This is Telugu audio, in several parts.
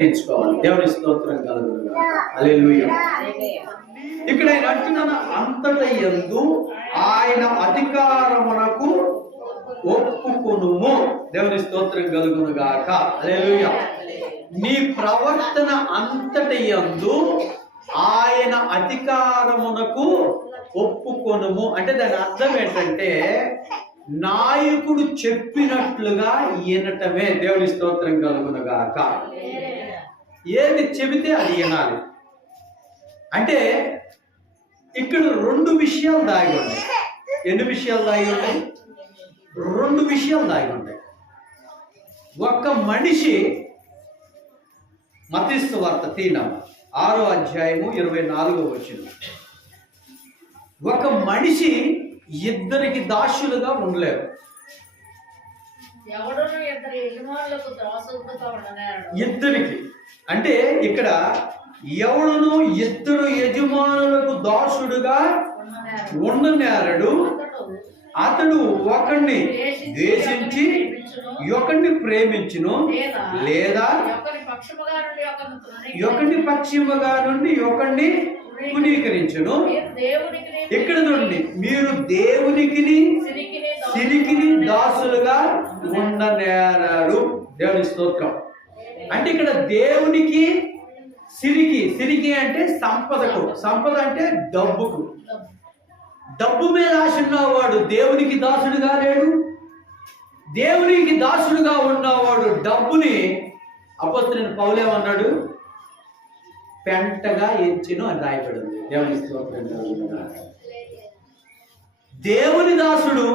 నేర్చుకోవాలి. దేవుని స్తోత్రం కలుగును. హల్లెలూయా. ఇక్కడ ఆయన అంటున్నాను, అంతట యందు ఆయన అధికారమునకు ఒప్పుకొనుము. దేవుని స్తోత్రం కలుగును గాక. హల్లెలూయా. నీ ప్రవర్తన అంతటి యందు ఆయన అధికారమునకు ఒప్పుకొనుము అంటే దాని అర్థం ఏంటంటే నాయకుడు చెప్పినట్లుగా వినటమే. దేవుని స్తోత్రం కలుగును గాక. ఏది చెబితే అది వినాలి. అంటే ఇక్కడ రెండు విషయాలు దాగి ఉన్నాయి. ఎన్ని విషయాలు దాగి ఉన్నాయి? రెండు విషయాలు దాగి ఉంటాయి. ఒక్క మనిషి మత్తయి సువార్త 6వ అధ్యాయము 24వ వచనం. ఒక మనిషి ఇద్దరికి దాసులుగా ఉండలేరు. ఇద్దరికి అంటే ఇక్కడ ఎవడును ఇద్దరు యజమానులకు దాసుడుగా ఉండనేరడు. అతడు ఒకడిని ద్వేషించి ఒకడిని ప్రేమించును, లేదా ఒకడిని పక్షముగా నుండి ఒకడిని పునీకరించును. ఇక్కడ నుండి మీరు దేవునికి సిరికిని దాసులుగా ఉండనేరడు. దేవుని స్తోత్రం. అంటే ఇక్కడ దేవునికి సిరికి అంటే సంపదకు, సంపద అంటే డబ్బుకు. డబ్బు మీద ఆశ ఉన్నవాడు దేవునికి దాసుడుగా లేడు. దేవునికి దాసుడుగా ఉన్నవాడు డబ్బుని అపొస్తలుడైన పౌలు ఏమన్నాడు? పెంటగా ఎంచెను అని రాయబడింది. దేవుని స్తోత్రం. దేవుని దాసుడు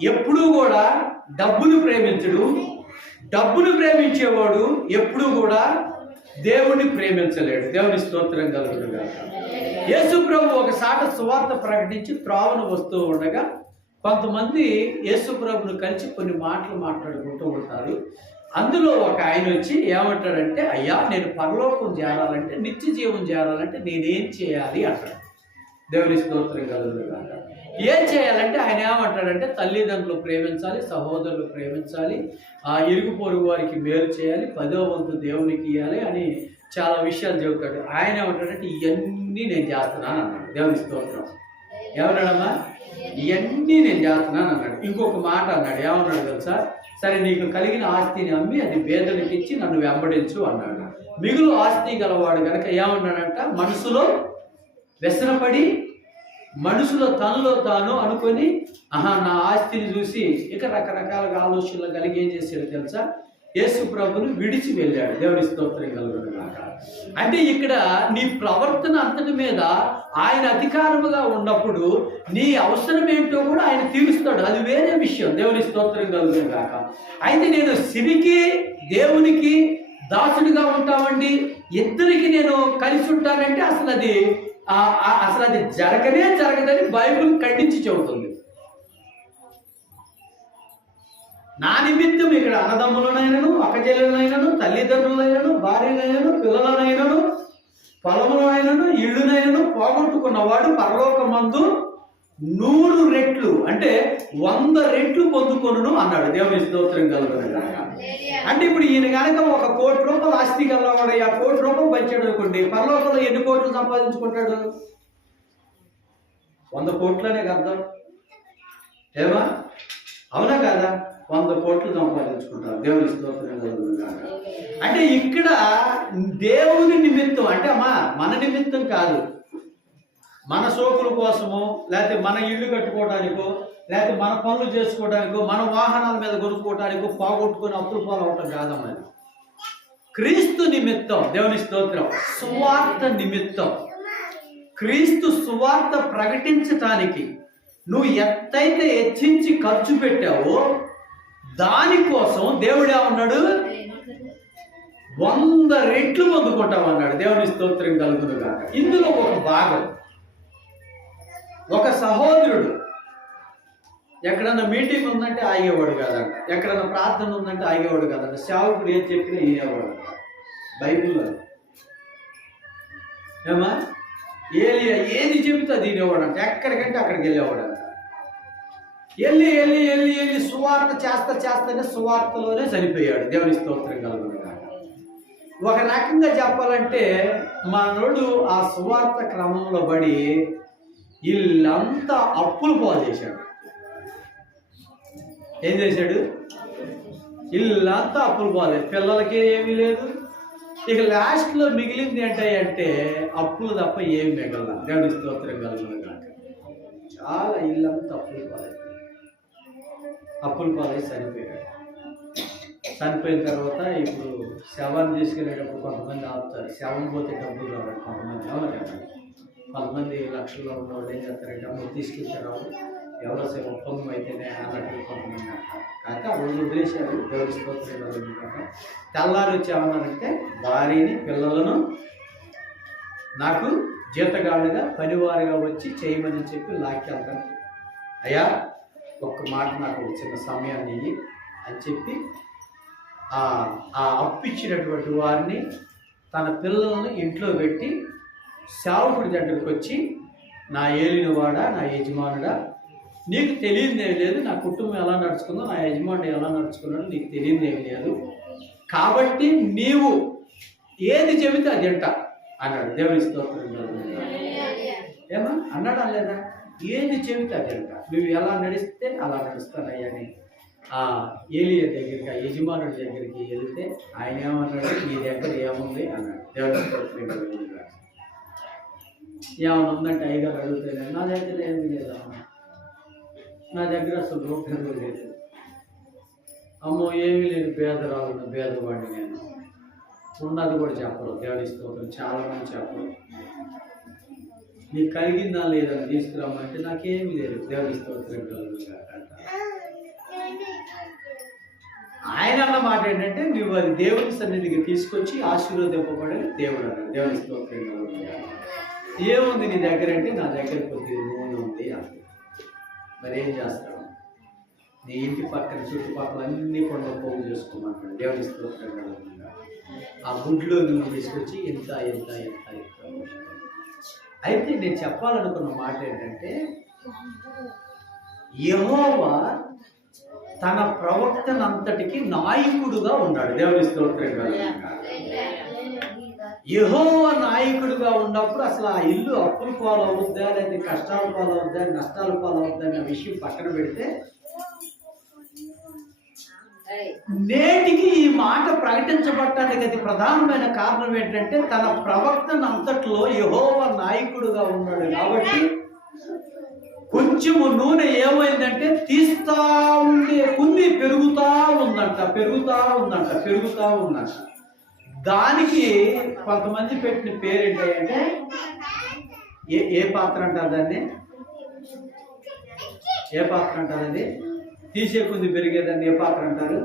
ఎప్పుడూ కూడా డబ్బును ప్రేమించడు. డబ్బును ప్రేమించేవాడు ఎప్పుడూ కూడా దేవుణ్ణి ప్రేమించలేడు. దేవుని స్తోత్రం కలుగును గాక. యేసు ప్రభు ఒకసారి సువార్త ప్రకటించి త్రోవను వస్తూ ఉండగా కొంతమంది యేసు ప్రభును కలిసి కొన్ని మాటలు మాట్లాడుకుంటూ ఉంటారు. అందులో ఒక ఆయన వచ్చి ఏమంటాడంటే, అయ్యా నేను పరలోకం చేరాలంటే, నిత్య జీవం చేరాలంటే నేనేం చేయాలి అంటాడు. దేవుని స్తోత్రం కలుగును గాక. ఏం చేయాలంటే ఆయన ఏమంటాడంటే, తల్లిదండ్రులు ప్రేమించాలి, సహోదరులు ప్రేమించాలి, ఇరుగు పొరుగు వారికి మేలు చేయాలి, 10వ వంతు దేవునికి ఇవ్వాలి అని చాలా విషయాలు చెబుతాడు. ఆయన ఏమంటాడంటే ఇవన్నీ నేను చేస్తున్నాను అన్నాడు. దేవుని స్తోత్రం. ఎవరమ్మా? ఇవన్నీ నేను చేస్తున్నాను అన్నాడు. ఇంకొక మాట అన్నాడు. ఏమన్నాడు తెలుసా? సరే నీకు కలిగిన ఆస్తిని అమ్మి అది పేదలకు ఇచ్చి నన్ను వెంబడించు అన్నాడు. మిగులు ఆస్తి గలవాడు కనుక ఏమన్నాడంట, మనసులో వ్యసనపడి మనసులో తనలో తాను అనుకొని నా ఆస్తిని చూసి ఇక రకరకాలుగా ఆలోచనలు కలిగి ఏం చేశాడు తెలుసా? యేసు ప్రభుని విడిచి వెళ్ళాడు. దేవుని స్తోత్రం కలుగును గాక. అంటే ఇక్కడ నీ ప్రవర్తన అంతటి మీద ఆయన అధికారముగా ఉన్నప్పుడు నీ అవసరం ఏంటో కూడా ఆయన తీరుస్తాడు. అది వేరే విషయం. దేవుని స్తోత్రం కలుగును గాక. అయితే నేను సిరికి దేవునికి దాసుడిగా ఉంటామండి, ఇద్దరికి నేను కలిసి ఉంటానంటే అసలు అది జరగదని బైబిల్ ఖండించి చెబుతుంది. నా నిమిత్తం ఇక్కడ అన్నదమ్ములనైనను, అక్కచెల్లెలనైనను, తల్లిదండ్రులైనను, భార్యనైనను, పిల్లలనైనను, పొలములనైనను, ఇళ్ళునైనను పోగొట్టుకున్నవాడు పరలోకమందు 100 రెట్లు అంటే 100 రెట్లు పొందుకొనును అన్నాడు. దేవుని స్తోత్రం కలుగును గాక. అంటే ఇప్పుడు ఈయన కనుక 1 కోటి రూపాయలు ఆస్తి గలవాడు, 1 కోటి రూపాయలు పంచాడు అనుకోండి, పరలోకంలో ఎన్ని కోట్లు సంపాదించుకుంటాడు? 100 కోట్లనే అర్థం. ఏమా? అవునా కాదా? 100 కోట్లు సంపాదించుకుంటారు. దేవుని స్తోత్రం కలుగును గాక. అంటే ఇక్కడ దేవుని నిమిత్తం అంటే మన నిమిత్తం కాదు, మన సోకుల కోసమో, లేకపోతే మన ఇల్లు కట్టుకోవడానికో, లేకపోతే మన పనులు చేసుకోవడానికో, మన వాహనాల మీద కొనుక్కోవడానికో పోగొట్టుకుని అప్పులు పాలవటం కాదమ్మా. క్రీస్తు నిమిత్తం. దేవుని స్తోత్రం. సువార్త నిమిత్తం. క్రీస్తు సువార్త ప్రకటించటానికి నువ్వు ఎంతైతే హెచ్చించి ఖర్చు పెట్టావో దానికోసం దేవుడు ఏమన్నాడు? 100 రెట్లు పొందుకుంటామన్నాడు. దేవుని స్తోత్రం కలుగును గాక. ఇందులో ఒక భాగం, ఒక సహోదరుడు ఎక్కడన్నా మీటింగ్ ఉందంటే ఆగేవాడు కాదంట, ఎక్కడన్నా ప్రార్థన ఉందంటే ఆగేవాడు కాదంట, సేవకుడు ఏం చెప్పినా వినేవాడు. బైబిల్లో ఏమా ఏలియా ఏది చెబితే అది వినేవాడు అంట. ఎక్కడికంటే అక్కడికి వెళ్ళేవాడు అంట. వెళ్ళి సువార్త చేస్తేనే సువార్తలోనే చనిపోయాడు. దేవుని స్తోత్రం కలుగును గాక. ఒక రకంగా చెప్పాలంటే మనోడు ఆ సువార్త క్రమంలో పడి వీళ్ళంతా అప్పులు పాలు చేశాడు. ఏం చేశాడు? వీళ్ళంతా అప్పులు పాలు, పిల్లలకి ఏమీ లేదు. ఇక లాస్ట్లో మిగిలింది ఏంటంటే అప్పులు తప్ప ఏమి మిగల. దేవుని స్తోత్రం కలుగును కాక. చాలా ఇల్లంతా అప్పులు పాలై చనిపోయాడు. చనిపోయిన తర్వాత ఇప్పుడు శవాన్ని తీసుకెళ్ళేటప్పుడు కొంతమంది ఆపుతారు. శవం పోతే డబ్బులు రావాలి కొంతమంది. ఎవరు కదా, కొంతమంది లక్షల్లో ఉన్న వాళ్ళు ఏం చేస్తారంటే డబ్బులు తీసుకెళ్తారు, ఎవరో ఒప్పందం అయితేనే అన్నట్టు కొంతమంది అంటారు. కాక ఆ రోజు వదిలేశారు. దేవుడి స్తోత్రం కాక. తెల్లారి వచ్చి ఏమన్నారంటే భార్యని పిల్లలను నాకు జీతగాళ్ళుగా పనివారిగా వచ్చి చేయమని చెప్పి లాక్కెళ్తాను. అయ్యా ఒక్క మాట నాకు చిన్న సమయాన్ని ఇయ్యి అని చెప్పి ఆ అప్పు ఇచ్చినటువంటి వారిని తన పిల్లలను ఇంట్లో పెట్టి సేవకుడి దగ్గరికి వచ్చి, నా ఏలినవాడా, నా యజమానుడా, నీకు తెలియదేమీ లేదు, నా కుటుంబం ఎలా నడుచుకుందో, నా యజమానుడు ఎలా నడుచుకున్నాడో నీకు తెలియదేమీ లేదు, కాబట్టి నీవు ఏది చెబితే అది అంట అన్నాడు. దేవుని స్తోత్రం. ఏమా అన్నాడా లేదా? ఏది చెబితే అది అంట, నువ్వు ఎలా నడిస్తే అలా నడుస్తానయ్యా అని ఏలియా దగ్గరికి, ఆ యజమానుడి దగ్గరికి వెళితే ఆయన ఏమన్నాడు? నీ దగ్గర ఏముంది అన్నాడు. దేవుని స్తోత్రం. ఏమైనా ఉందంటే అయ్యగారు అడుగుతాను. నా దగ్గర ఏమీ లేదా, నా దగ్గర అసలు రూపాయలు లేదు, అమ్మో ఏమీ లేదు, పేదరాలు పేదవాడిని నేను, ఉన్నది కూడా చెప్పరు. దేవుని స్తోత్రం. చాలా మంది చెప్పరు. నీకు కలిగిందా లేదని తీసుకురామంటే నాకేమీ లేదు. దేవుని స్తోత్రం అంట. ఆయన అన్న మాట ఏంటంటే నువ్వు అది దేవుని సన్నిధికి తీసుకొచ్చి ఆశీర్వదింపబడే దేవుడు అన్నాడు. దేవుని స్తోత్రం. ఏముంది నీ దగ్గర అంటే నా దగ్గర కొద్దిగా నూనె ఉంది అన్నాడు. మరి ఏం చేస్తాడు? నీ ఇంటి పక్కన చుట్టుపక్కల అన్ని కొండ పోగు చేసుకోమంటాడు. దేవుని స్తోత్రం. ఆ గుడ్లో నువ్వు తీసుకొచ్చి ఇంత ఇంత ఇంత ఇంత. అయితే నేను చెప్పాలనుకున్న మాట ఏంటంటే యెహోవా తన ప్రవక్తనంతటికి నాయకుడుగా ఉన్నాడు. దేవుని స్తోత్రం. యెహోవా నాయకుడిగా ఉన్నప్పుడు అసలు ఆ ఇల్లు అప్పులు పాలవుద్దా, లేదా కష్టాలు పాలవుద్దా, నష్టాలు పాలవుద్దా అనే విషయం పక్కన పెడితే, నేటికి ఈ మాట ప్రకటించబడటానికి అది ప్రధానమైన కారణం ఏంటంటే తన ప్రవక్తను అంతట్లో యెహోవా నాయకుడుగా ఉన్నాడు. కాబట్టి కొంచెము నూనె ఏమైందంటే తీస్తా ఉండే కొన్ని పెరుగుతా ఉందంట. దానికి కొంతమంది పెట్టిన పేరు ఏంటంటే ఏ పాత్ర అంటారు దాన్ని? ఏ పాత్ర అంటారు? అది తీసే కొద్ది పెరిగేదాన్ని ఏ పాత్ర అంటారు?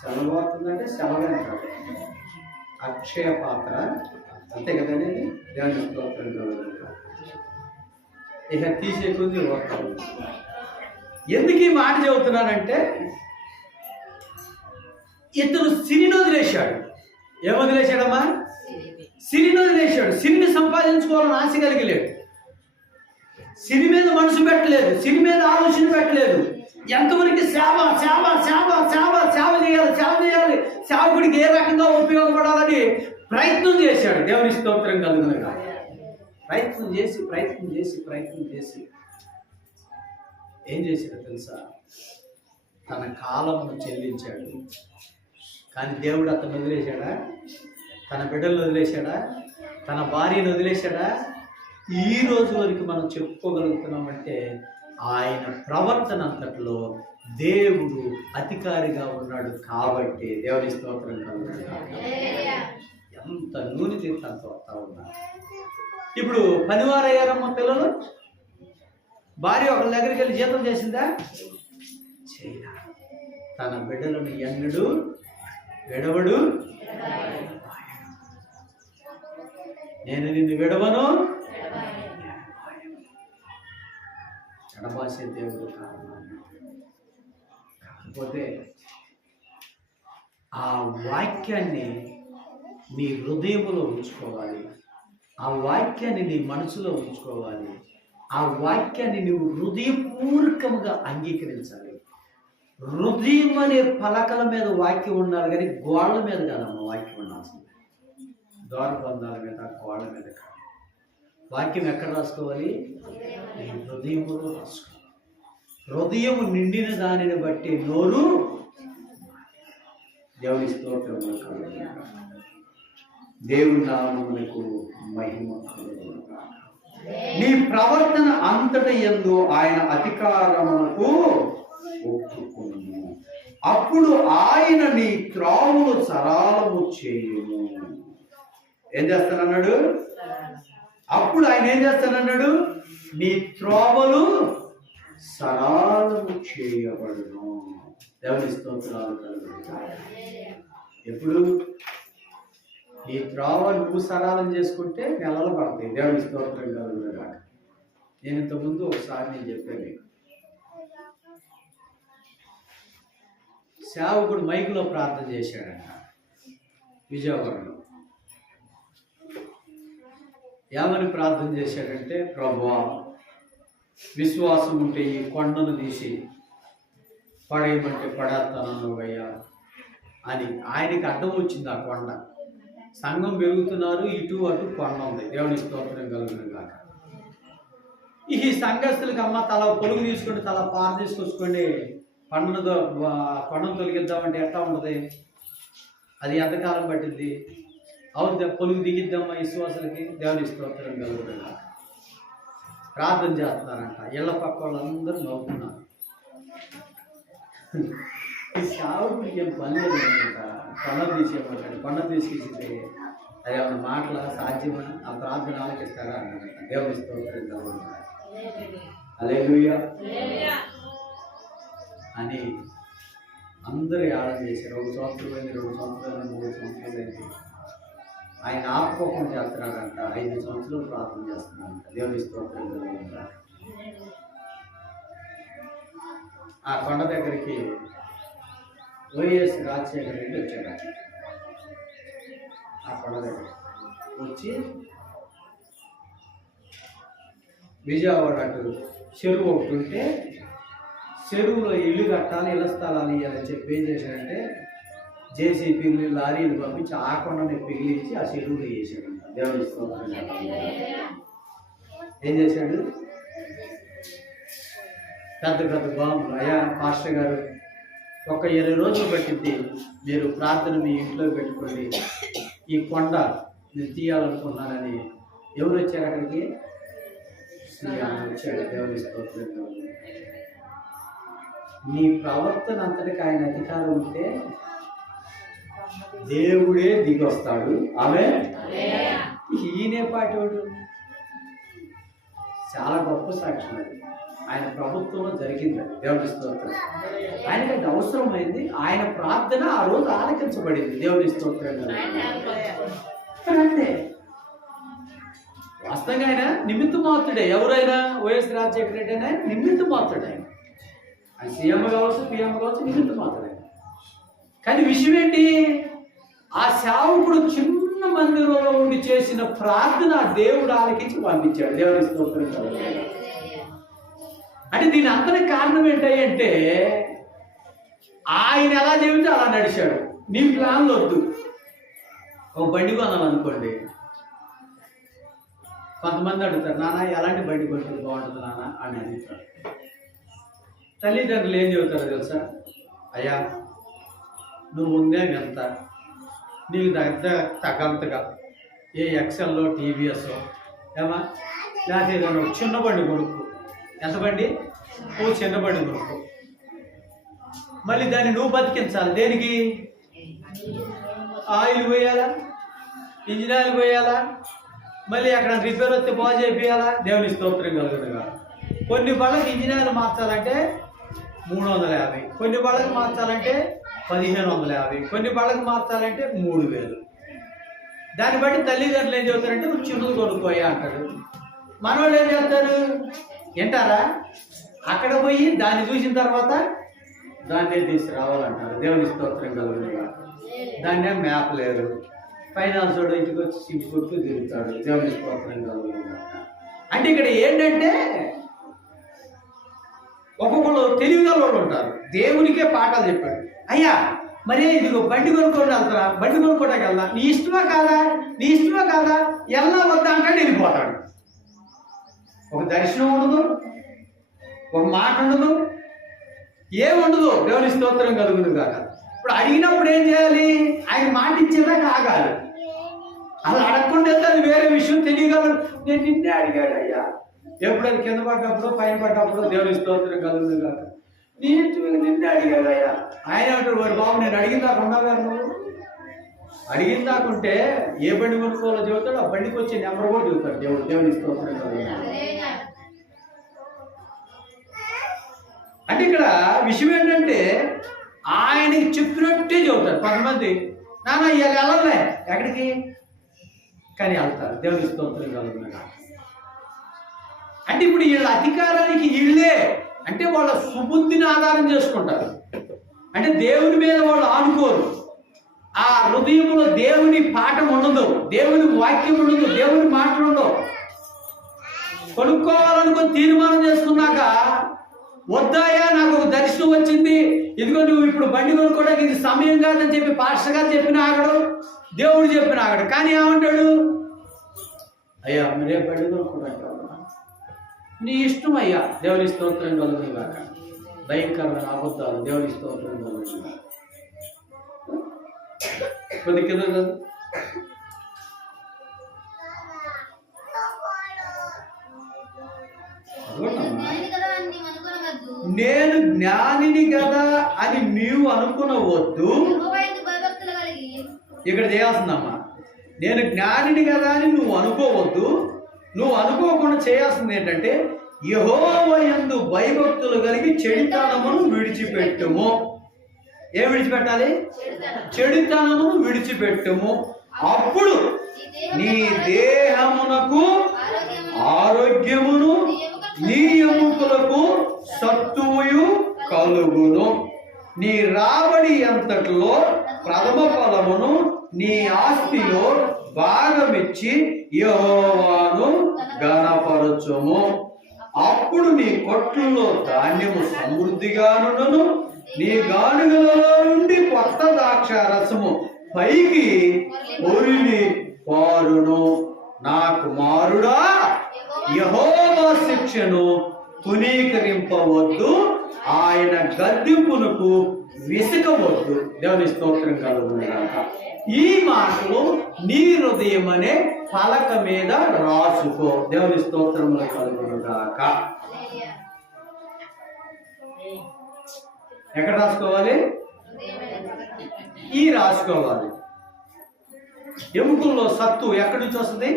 సెలవుతుందంటే సెలవు అంటారు. అక్షయ పాత్ర అంతే కదండి. దేవుని స్తోత్రం. ఇక తీసే కొద్ది ఓడతారు. ఎందుకు ఈ మాట చెబుతున్నానంటే ఇతను సిరిని వదిలేశాడు. ఏం వదిలేశాడమ్మా? సిరిని వదిలేశాడు. సిరిని సంపాదించుకోవాలని ఆశ కలిగలేడు. సిరి మీద మనసు పెట్టలేదు, సిరి మీద ఆలోచన పెట్టలేదు. ఎంతవరకు సేవ సేవ సేవ సేవ సేవ చేయాలి, సేవకుడికి ఏ రకంగా ఉపయోగపడాలని ప్రయత్నం చేశాడు. దేవుని స్తోత్రం కలుగునగా. ప్రయత్నం చేసి ఏం చేశాడో తెలుసా? తన కాలమును చెల్లించాడు. కానీ దేవుడు అతను వదిలేశాడా? తన బిడ్డలను వదిలేశాడా? తన భార్యను వదిలేశాడా? ఈ రోజు వరకు మనం చెప్పుకోగలుగుతున్నామంటే ఆయన ప్రవర్తన అంతట్లో దేవుడు అధికారిగా ఉన్నాడు. కాబట్టి దేవుని స్తోత్రం కలుగునగా. ఎంత నూనె తీర్థం వస్తా ఉన్నారు. ఇప్పుడు పనివారయ్యారమ్మ పిల్లలు. భార్య ఒకరి దగ్గరికి వెళ్ళి జీతం చేసిందా? చేయరా. తన బిడ్డలను ఎన్నడు విడవడు. నేను నిన్ను విడవను. చెడబాసే దేవుడు కాకపోతే ఆ వాక్యాన్ని నీ హృదయంలో ఉంచుకోవాలి. ఆ వాక్యాన్ని నీ మనసులో ఉంచుకోవాలి. ఆ వాక్యాన్ని నువ్వు హృదయపూర్వకంగా అంగీకరించాలి. హృదయం అనే పలకల మీద వాక్యం ఉండాలి, కానీ గోళ్ళ మీద కాదమ్మ వాక్యం ఉండాల్సింది. ద్వారబంధాల మీద, గోళ్ళ మీద కాదు. వాక్యం ఎక్కడ రాసుకోవాలి? హృదయంలో రాసుకోవాలి. హృదయం నిండిన దానిని బట్టి నోరు దేవుని స్తోత్రం. దేవుని నామమునకు మహిమ కలుగును. నీ ప్రవర్తన అంతట యందు ఆయన అధికారమునకు ఒప్పుకొను, అప్పుడు ఆయన నీ త్రావులు సరళము చేయును. ఏం చేస్తానన్నాడు? అప్పుడు ఆయన ఏం చేస్తానన్నాడు? నీ త్రోవలు సరళము చేయబడును. దేవుని స్తోత్రాలు కలుగును. ఎప్పుడు నీ త్రోవ నువ్వు సరళం చేసుకుంటే నెలలు పడతాయి. దేవుని స్తోత్రం కలుగును. నేను ఇంతకుముందు ఒకసారి నేను చెప్పాను మీకు, సేవకుడు మైకులో ప్రార్థన చేశాడంట విజయవాడలో. ఏమని ప్రార్థన చేశాడంటే, ప్రభువా విశ్వాసం ఉంటే ఈ కొండను తీసి పడేయమంటే పడేస్తానయ్యా అని. ఆయనకి అడ్డం వచ్చింది ఆ కొండ. సంఘం పెరుగుతున్నారు, ఇటు అటు కొండ ఉంది. దేవుని స్తోత్రం కలుగును గాక. ఈ సంఘస్థులకి అమ్మ తల పొలుగు తీసుకుంటే తల పార తీసుకొచ్చుకోండి, కొండను తొలగిద్దామంటే ఎట్లా ఉంటుంది? అది ఎంతకాలం పట్టింది? అవును, పొలుగు దిగిద్దామా విశ్వాసులకి. దేవుని స్తోత్రం కలుగును గాక. ప్రార్థన చేస్తున్నారంట, ఇళ్ల పక్క వాళ్ళందరూ నవ్వుతున్నారు. ఈ సావుడికి ఏం పని లేదంట. కొండ తీసేయమంటాడు. కొండ తీసుకెళ్తే అది ఏమన్నా మాటల సాధ్యమని ఆ ప్రార్థన ఆలకిస్తారా అన్నాడంట. దేవుని స్తోత్రం కలుగును గాక. హల్లెలూయా అని అందరూ ఆడం చేశారు. 1 సంవత్సరం అయింది, 2 సంవత్సరాలు, 3 సంవత్సరాలు అయింది. ఆయన ఆపుకోకుండా చేస్తున్నాడంట. 5 సంవత్సరాలు ప్రార్థన చేస్తున్నాడంట. దేవుని స్తోత్రం కలుగును గాక. ఆ కొండ దగ్గరికి వైఎస్ రాజశేఖర రెడ్డి వచ్చాడు. ఆ కొండ దగ్గర వచ్చి విజయవాడ అటు చెరువు ఒకటి ఉంటే చెరువులో ఇల్లు కట్టాలి, ఇళ్ల స్థలాలు ఇవ్వాలని చెప్పి ఏం చేశాడంటే జేసీబీలు, లారీలు పంపించి ఆ కొండని పిగిలించి ఆ చెరువులు చేశాడు. దేవుని స్తోత్రం. ఏం చేశాడు? పెద్ద పెద్ద బాంబులు. అయ్యా పాస్టర్ గారు, ఒక 20 రోజులు పట్టింది, మీరు ప్రార్థన మీ ఇంట్లో పెట్టుకోండి, ఈ కొండ నేను తీయాలనుకున్నానని. ఎవరు వచ్చారు అక్కడికి? వచ్చాడు. దేవుని స్తోత్రం. నీ ప్రవర్తన అంతటికి ఆయన అధికారం ఉంటే దేవుడే దిగి వస్తాడు. ఆమె ఈయనే పాటోడు. చాలా గొప్ప సాక్ష్యం అది. ఆయన ప్రభుత్వంలో జరిగింది. దేవుని స్తోత్రం. ఆయనకి అది అవసరమైంది. ఆయన ప్రార్థన ఆ రోజు ఆలకించబడింది. దేవుని స్తోత్రం. అంతే. వాస్తవంగా ఆయన నిమిత్త మాత్రుడే. ఎవరైనా వైఎస్ రాజశేఖర రెడ్డి అయినా నిమిత్త మాత్రుడు. ఆయన సీఎం కావచ్చు, పిఎం కావచ్చు, నిమిత్త మాత్రుడే. కానీ విషయం ఏంటి? ఆ సేవకుడు చిన్న మందిరంలో ఉండి చేసిన ప్రార్థన దేవుడు ఆలకించి పంపించాడు. దేవుని స్తోత్రం. అంటే దీని అంతటి కారణం ఏంటంటే ఆయన ఎలా చెబితే అలా నడిచాడు. నీ ప్లాన్లు వద్దు. ఒక బండి కొనాలనుకోండి, కొంతమంది అడుగుతారు, నాన్న ఎలాంటి బండి కొంటే బాగుంటుంది నాన్న అని అడుగుతారు. తల్లిదండ్రులు ఏం చెబుతారో తెలుసా? అయ్యా నువ్వు ఉందే ఎంత, నీకు తగ్గంతగా ఏ ఎక్సెల్లో, టీవీఎస్ ఏమా, లేకపోతే ఏదైనా చిన్న బండి కొనుక్కో. ఎంత బండి? ఓ చిన్న బండి కొనుక్కో. మళ్ళీ దాన్ని నువ్వు బతికించాలి. దేనికి? ఆయిల్ పోయాలా, ఇంజిన్ ఆయిల్ పోయాలా, మళ్ళీ అక్కడ రిపేర్ వస్తే బాగు చేయాలా. దేవుని స్తోత్రం కలుగునుగా. కొన్ని బళ్ళకి ఇంజిన్ ఆయిల్ మార్చాలంటే 350, కొన్ని బళ్ళకి మార్చాలంటే 1550, కొన్ని బళ్ళకి మార్చాలంటే 3000. దాన్ని బట్టి తల్లిదండ్రులు ఏం చెబుతారంటే నువ్వు చిన్నది కొనుక్కోయా అంటారు. మనవాళ్ళు ఏం చేస్తారు? వింటారా? అక్కడ పోయి దాన్ని చూసిన తర్వాత దాన్నే తీసుకురావాలంటారు. దేవుని స్తోత్రం కలుగునుగా. దాన్నే మ్యాప్ లేదు. ఫైనాన్స్ వాడు ఇంటికి వచ్చి సీట్ కొట్టు తిరుగుతాడు. దేవుని స్తోత్రం కలుగునుగా. అంటే ఇక్కడ ఏంటంటే ఒక్కొక్కరు తెలివిగల వాళ్ళు ఉంటారు, దేవునికే పాఠాలు చెప్పాడు. అయ్యా మరే ఇదిగో బండి కొనుక్కొని వెళ్తారా, బండి కొనుక్కోవడానికి వెళ్దా, నీ ఇష్టమా కాదా, నీ ఇష్టమా కాదా, ఎలా వద్దా అంటాడు, వెళ్ళిపోతాడు. ఒక దర్శనం ఉండదు, ఒక మాట ఉండదు, ఏముండదు. దేవుని స్తోత్రం కలుగును కాక. ఇప్పుడు అడిగినప్పుడు ఏం చేయాలి, ఆయన మాట ఇచ్చేదాకా ఆగాలి. అలా అడగకుండా వెళ్తే అది వేరే విషయం. తెలియగలరు, నేను నిన్నే అడిగాడు అయ్యా. ఎప్పుడైనా కింద పడ్డప్పుడు పైన పడ్డప్పుడు దేవుని స్తోత్రం కలుగును కాక, నిన్నే అడిగాడు అయ్యా. ఆయన అంటాడు, వాడు బాబు నేను అడిగిన దాకా ఉన్నావా నువ్వు? అడిగిన దాకుంటే ఏ బండి కొనుక్కోవాలో చెబుతాడు, ఆ బండికి వచ్చే నెంబర్ కూడా చెబుతాడు దేవుడు. దేవుని స్తోత్రం కలుగును. అంటే ఇక్కడ విషయం ఏంటంటే ఆయనకి చెప్పినట్టే చెబుతారు. కొంతమంది నాన్న ఇవాళ వెళ్ళలే ఎక్కడికి, కానీ వెళ్తారు. దేవుని స్తోత్రం కలుగును. అంటే ఇప్పుడు వీళ్ళ అధికారానికి వీళ్ళే అంటే వాళ్ళ సుబుద్ధిని ఆధారం చేసుకుంటారు. అంటే దేవుని మీద వాళ్ళు ఆనుకోరు. ఆ హృదయంలో దేవుని పాఠం ఉండదు, దేవుని వాక్యం ఉండదు, దేవుని మాటలు ఉండవు. కొనుక్కోవాలనుకుని తీర్మానం చేసుకున్నాక, వద్దాయా నాకు ఒక దర్శనం వచ్చింది, ఇదిగో నువ్వు ఇప్పుడు బండి కొనుక్కోవడానికి ఇది సమయం కాదని చెప్పి పాస్టర్ గారు చెప్పిన ఆగడు, దేవుడు చెప్పిన ఆగడు. కానీ ఏమంటాడు, అయ్యా మీరే బండి కొనుక్కోవడానికి నీ ఇష్టం అయ్యా. దేవుని స్తోత్రం కలుగును గాక. భయంకరమైన అబద్ధాలు. దేవుని స్తోత్రం కలుగును గాక. కొద్ది కింద నేను జ్ఞానిని కదా అని నీవు అనుకునవద్దు. ఇక్కడ చేయాల్సిందమ్మా, నేను జ్ఞానిని కదా అని నువ్వు అనుకోవద్దు. నువ్వు అనుకోకుండా చేయాల్సింది ఏంటంటే, యెహోవా యందు భయభక్తులు కలిగి చెడుతనమును విడిచిపెట్టుము. ఏం విడిచిపెట్టాలి? చెడుతనమును విడిచిపెట్టుము. అప్పుడు నీ దేహమునకు ఆరోగ్యమును, నీ ఎముకలకు సత్తువయు కలుగును. నీ రాబడి అంతటిలో ప్రథమ ఫలమును నీ ఆస్తిలో భాగమిచ్చి యెహోవాను ఘనపరచుము. అప్పుడు నీ కొట్లలో ధాన్యము సమృద్ధిగానును, నీ గానుగలలో నుండి కొత్త ద్రాక్ష రసము పైకి పొరిలి పారును. నా కుమారుడా, యెహోవా శిక్షను తునీకరింపవద్దు, ఆయన గద్దింపునకు విసుకవద్దు. దేవుని స్తోత్రం కలుగును గాక. ఈ మాటలు నీ హృదయం అనే పలక మీద రాసుకో. దేవుని స్తోత్రములు కలుగును గాక. ఎక్కడ రాసుకోవాలి? ఈ రాసుకోవాలి. ఎముకల్లో సత్తు ఎక్కడి నుంచి వస్తుంది?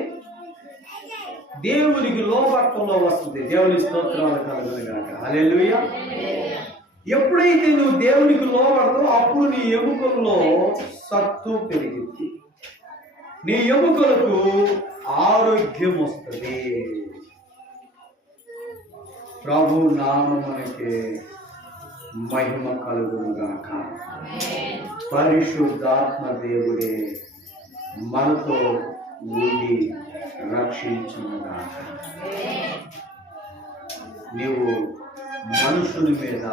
దేవునికి లోబట్టంలో వస్తుంది. దేవుని స్తోత్రాలు కలుగును గాక. హల్లెలూయా. ఎప్పుడైతే నువ్వు దేవునికి లోబడతావో అప్పుడు నీ ఎముకల్లో సత్తు పెరిగింది, నీ ఎముకలకు ఆరోగ్యం వస్తుంది. ప్రభు నామమునకే మహిమ కలుగును గాక. పరిశుద్ధాత్మ దేవుడే మనతో ఉండి రక్షించును గాక. నీవు మనుషుని మీద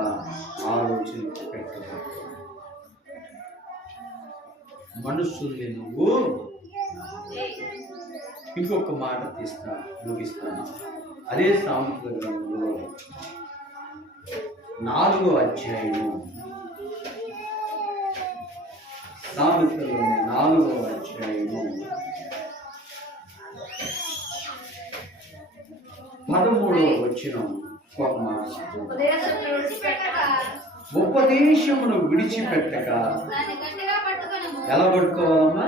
ఆలోచన పెట్టు. మనుషుల్ని నువ్వు ఇంకొక మాట ముగిస్తాను. అదే సామెతల గ్రంథంలో 4వ అధ్యాయము, సామెతలోని 4వ అధ్యాయము 13వ వచనం ఒక మాట, ఉపదేశమును విడిచిపెట్టక. ఎలా పట్టుకోవాలమ్మా?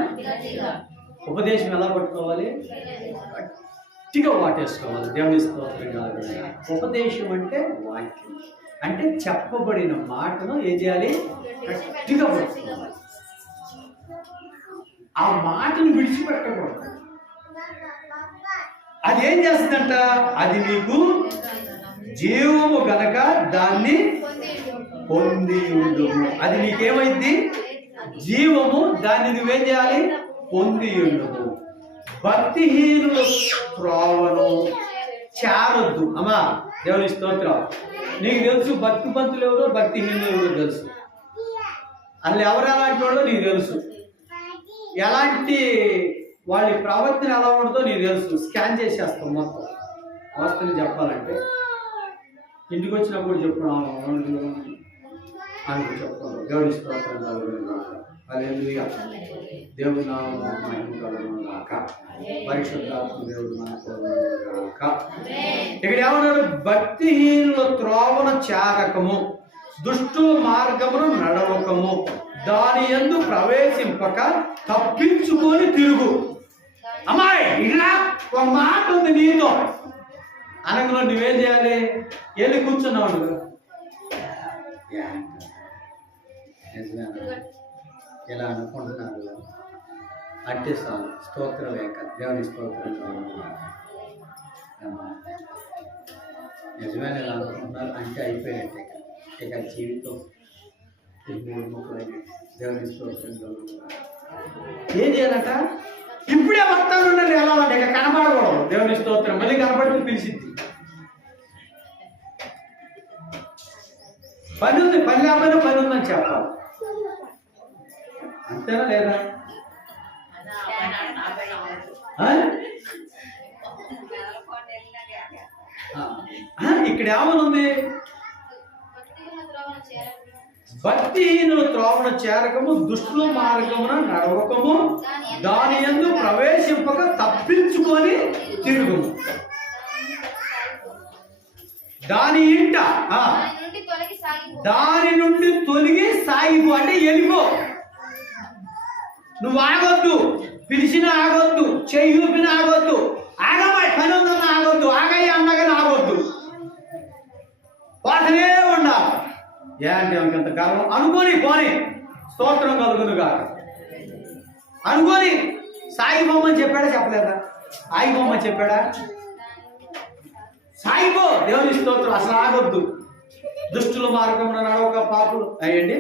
ఉపదేశం ఎలా పట్టుకోవాలి? గట్టిగా వాటేసుకోవాలి. దేవుని స్తోత్రం కాదు. ఉపదేశం అంటే వాక్యం, అంటే చెప్పబడిన మాటను ఏం చేయాలి? గట్టిగా పట్టుకోవాలి. ఆ మాటను విడిచిపెట్టకూడదు. అది ఏం చేస్తుందంట? అది నీకు జీవము గనక దాన్ని పొంది ఉండుము. అది నీకేమైంది? జీవము. దాన్ని నువ్వేం చేయాలి? పొంది ఉండుము. భక్తిహీనుల త్రోవను చేరొద్దు. అమ్మా దేవుని స్తోత్రం. నీకు తెలుసు భక్తి పంతులు ఎవరో భక్తిహీనులు ఎవరో తెలుసు. అసలు ఎవరు ఎలాంటి వాడో నీకు తెలుసు. ఎలాంటి వాళ్ళ ప్రవర్తన ఎలా ఉండదో నీకు తెలుసు. స్కాన్ చేసేస్తాం మొత్తం. అవస్థని చెప్పాలంటే ఇంటికి వచ్చినప్పుడు చెప్పుకున్నాను అని చెప్తాను. దేవుని స్తోత్రం హల్లెలూయా. దేవుని నామమున మహిమ కలుగును గాక. పరిశుద్ధాత్మ దేవుడు మనకు గాక. ఇక్కడ ఏమన్నాడు? భక్తిహీనుల త్రోవన చారకము, దుష్టు మార్గమును నడవకము, దాని యందు ప్రవేశింపక తప్పించుకొని తిరుగు. అమ్మాయి ఇలా ఒక మాట ఉంది నీతో అనగా నువ్వేం చేయాలి? వెళ్ళి కూర్చున్నావు. ఎలా అనుకుంటున్నారు అంటే చాలు. స్తోత్రం లేక దేవుని స్తోత్రం నిజమైన ఎలా అనుకుంటున్నారు అంటే అయిపోయినట్టే. ఇక జీవితం దేవుని స్తోత్రం. ఏం చేయాలట? ఇప్పుడే వస్తాను ఎలా అంటే ఇక కనబడకూడదు. దేవుని స్తోత్రం. మళ్ళీ కనబడి పిలిచింది. పని ఉంది, పని లేకపోయినా పని ఉందని చెప్పాలి. అంతేనా లేదా? ఇక్కడ ఏమనుంది? భక్తిహీనుల త్రోవన చేరకము, దుష్టుల మార్గమున నడవకము, దాని యందు ప్రవేశింపక తప్పించుకొని తిరుగుము. దాని ఇంట దాని నుండి తొలగి సాగిపో అంటే వెళ్ళిపో. నువ్వు ఆగొద్దు. పిలిచినా ఆగొద్దు, చెయ్యి ఊపినా ఆగొద్దు, ఆగమాయి పని ఉందన్న ఆగొద్దు, ఆగయ్య అన్నగానే ఆగొద్దు, పోతనే ఉండాలి. ఏంటి అంత గర్వం అనుకోని పోని. స్తోత్రం కలుగునుగా. అనుకోని సాగిపోమని చెప్పాడా చెప్పలేదా? ఆగిపోమని చెప్పాడా? సాగిపో. దేవుని స్తోత్రం. అసలు ఆగొద్దు. దుష్టుల మార్గమున నడవక పాపులు అయ్యండి.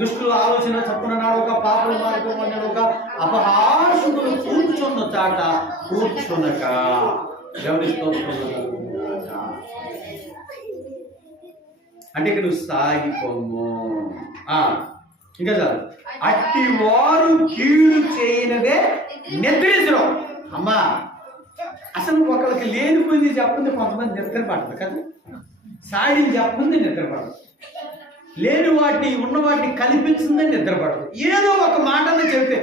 దుష్టుల ఆలోచన చప్పున నడవక పాపుల మార్గమున నడవక అపహాసుకులు కూర్చున్న చాట కూర్చునక. దేవుని స్తోత్రం. అంటే ఇక నువ్వు సాగిపోము. ఇంకా చాలు. అట్టి వారు కీడు చేయనదే నిద్రించడం. అమ్మా అసలు ఒకరికి లేనిపోయింది చెప్తుంది కొంతమంది నిద్ర పడదు కదా. సాడిని చెప్తుంది నిద్ర పడదు. లేని వాటిని ఉన్న వాటిని కల్పించిందని నిద్ర పడదు. ఏదో ఒక మాటను చెబితే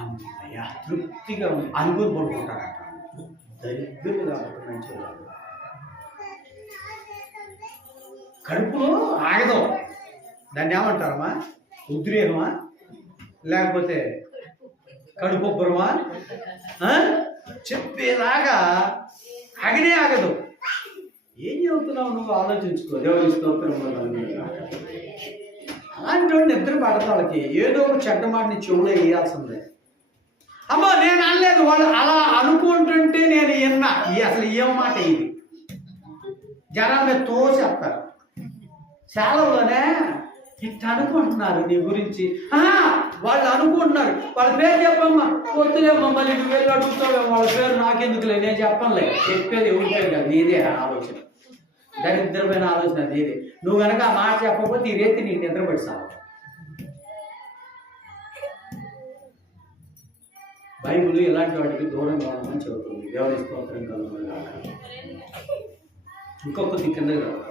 అమ్మయ్య తృప్తిగా అనుకుని పడుకుంటారట. దరిద్రులు కాబట్టి మంచి కడుపులో ఆగదు. దాన్ని ఏమంటారమ్మా? ఉద్రేకమా లేకపోతే కడుపుబ్బరమా? చెప్పేదాకా ఆగనే ఆగదు. ఏం చెబుతున్నావు నువ్వు ఆలోచించుకో. దేవుని స్తోత్రం. అలాంటి వాడు నిద్ర పడతా. వాళ్ళకి ఏదో ఒక చెడ్డ మాటని చెవులో వేయాల్సిందే. అమ్మా నేను అనలేదు, వాళ్ళు అలా అనుకుంటుంటే నేను విన్నా. అసలు ఏం మాట ఇది? జనాల మీద తోసేస్తారు. సెలవులోనే ఇట్లా అనుకుంటున్నారు నీ గురించి. వాళ్ళు అనుకుంటున్నారు. వాళ్ళ పేరు చెప్పమ్మా. వద్దులే మమ్మల్ని నువ్వు వెళ్ళి అడుగుతావేమో. వాళ్ళ పేరు నాకెందుకులే, నేను చెప్పనులే. చెప్పేది ఎవరి పేరు కాదు, నీదే ఆలోచన. దరిద్రమైన ఆలోచన నీదే. నువ్వు కనుక ఆ మాట చెప్పకపోతే ఈ రేతి నీకు నిద్ర పడిస్తావు. బైబిల్ ఇలాంటి వాటికి దూరంగా ఉండమని చెబుతుంది. దేవుని స్తోత్రం కలుగునుగాక. ఇంకొకటి కిందకి రావు.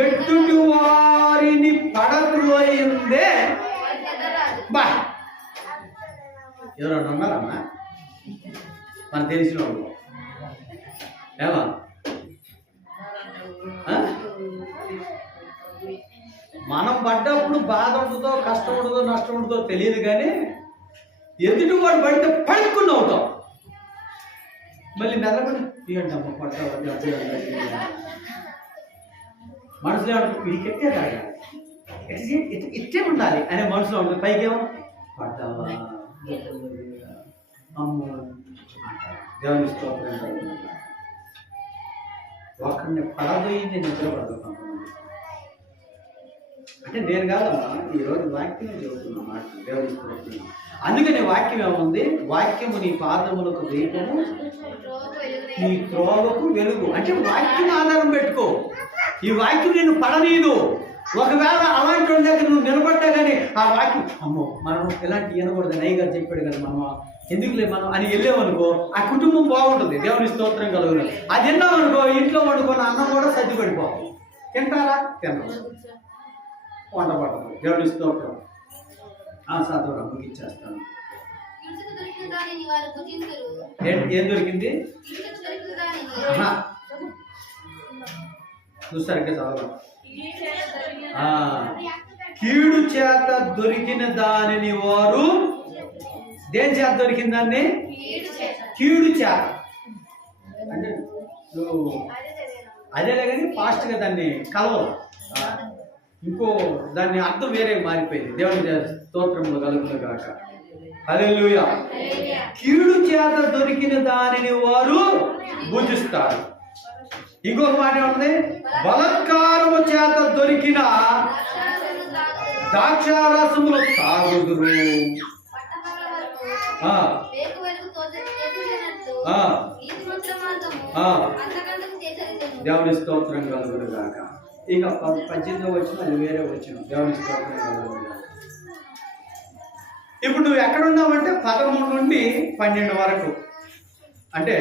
ఎటువంటి వారిని పడద్రోయిందే. బా ఎవరన్నా ఉన్నారమ్మా మనకు తెలిసిన వాళ్ళు? ఏమా మనం పడ్డప్పుడు బాధ ఉంటుందో కష్టం ఉంటుందో నష్టం ఉంటుందో తెలియదు, కానీ ఎదుటి వాడు పడితే పడుకుని అవుతాం. మళ్ళీ మెల్లబడి ఇవ్వండి అమ్మ పడ్డా మనసులో ఇడికెట్టే తాగాలి, ఇట్టే ఉండాలి అనే మనసులో ఉంటుంది. పైకేమో పడ్డావా అమ్మ అంటారు. దేవుని స్తోత్రం. ఒకరిని పడబోయింది నిద్ర పడదు. అంటే నేను కాదమ్మా, ఈరోజు వాక్యం చెబుతున్నా మాట, దేవుని స్తోత్రం. అందుకని వాక్యం ఏముంది? వాక్యము నీ పాదములకు దీపము, నీ త్రోవకు వెలుగు. అంటే వాక్యం ఆధారం పెట్టుకో. ఈ వాక్యం నేను పడనీదు. ఒకవేళ అలాంటి వాళ్ళ దగ్గర నువ్వు నిలబడ్డా కానీ ఆ వాక్యం, అమ్మో మనం ఇలాంటి వినకూడదు, నయ్య గారు చెప్పాడు కదా మనం ఎందుకులే మనం అని వెళ్ళామనుకో, ఆ కుటుంబం బాగుంటుంది. దేవుని స్తోత్రం కలుగును. అది విన్నామనుకో, ఇంట్లో వండుకున్న అన్నం కూడా సర్ది పడిపోవాలి. తింటారా? తినరు. వండబడదు. దేవుని స్తోత్రం. సాధువురా ముగిచ్చేస్తాను. ఏం దొరికింది? నువ్వు సరిగ్గా చదవ. కీడు చేత దొరికిన దానిని వారు, దేని చేత దొరికిన దాన్ని? కీడు చేత. అంటే నువ్వు అదేలే కానీ ఫాస్ట్గా దాన్ని కలవదు. ఇంకో దాన్ని అర్థం వేరే మారిపోయింది. దేవుని స్తోత్రములు కలుగును గాక. హల్లెలూయా. కీడు చేత దొరికిన దానిని వారు భుజిస్తారు. ఇంకొక మాట ఉంది, బలత్కారము చేత దొరికిన ద్రాక్షారసములు తాగుదురు. దేవుని స్తోత్రం కలుగును గాక. ఇక 18వ వచనం అది వేరే వచనం. దేవుని స్తోత్రం కలుగును గాక. ఇప్పుడు నువ్వు ఎక్కడున్నావంటే 13 నుండి 12 వరకు, అంటే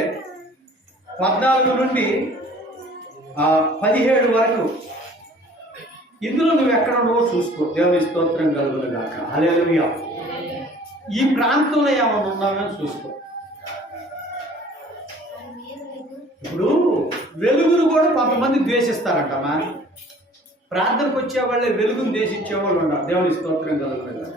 14 నుండి 17 వరకు. ఇందులో నువ్వు ఎక్కడ ఉన్నావో చూసుకో. దేవుని స్తోత్రం కలుగును గాక. హల్లెలూయా. ఈ ప్రాంతంలో ఏమైనా ఉన్నామని చూసుకో. ఇప్పుడు వెలుగును కూడా కొంతమంది ద్వేషిస్తారంటమ్మా. ప్రార్థనకు వచ్చే వాళ్ళే వెలుగును ద్వేషించే వాళ్ళు ఉన్నారు. దేవుని స్తోత్రం కలుగును గాక.